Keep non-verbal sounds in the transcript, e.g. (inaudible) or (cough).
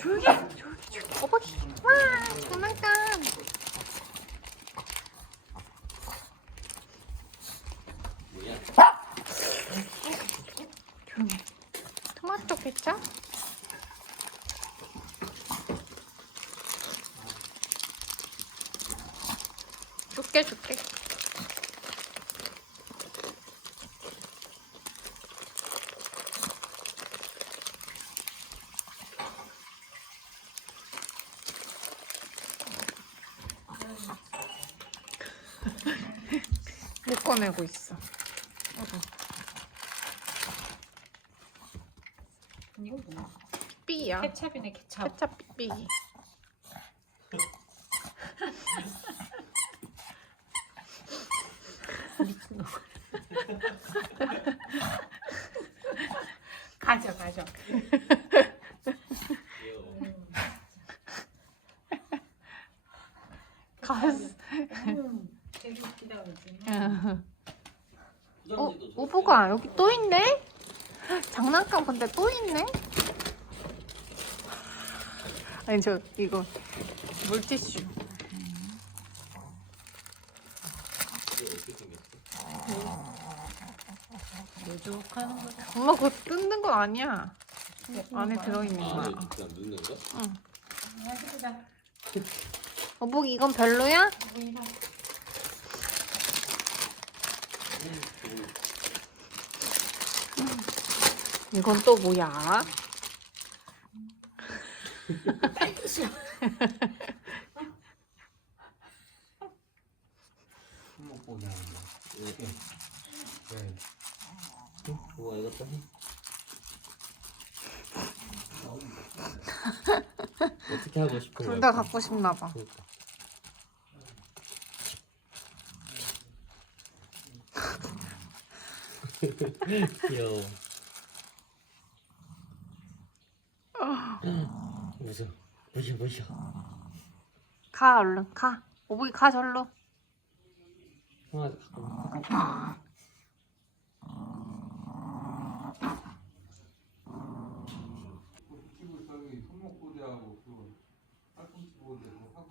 조용히 해. 조용히 조용히. 오버기. 와 장난감. 조용히. 해. 토마토 케찹? 줄게 줄게. (laughs) 못 꺼내고 있어. 이거 뭐야? 삐야. 케찹이네 케찹. 케찹 삐. (laughs) 가져 가져. (laughs) 가스. 음, 되게 웃기다 그지. 어, 오브가 여기 또 있네? 장난감 근데 또 있네? 아니 저 이거 물티슈. 거다. 엄마 그거 뜯는 건 아니야. 안에 들어있는 아, 거야. 네, 그냥 넣는 거? 응. 어복이 이건 별로야? 이건 또 뭐야? 네. 네. 해. 어떻게 하고 싶은 둘 거야? 다 갖고 싶나 봐. 그러니까. (laughs) 귀여워. 무서워. 무셔 무셔. 가 얼른 가. 오복이 가 절로. 형아 잠깐만. (laughs) 학목고대하고 그 학군지고대고 학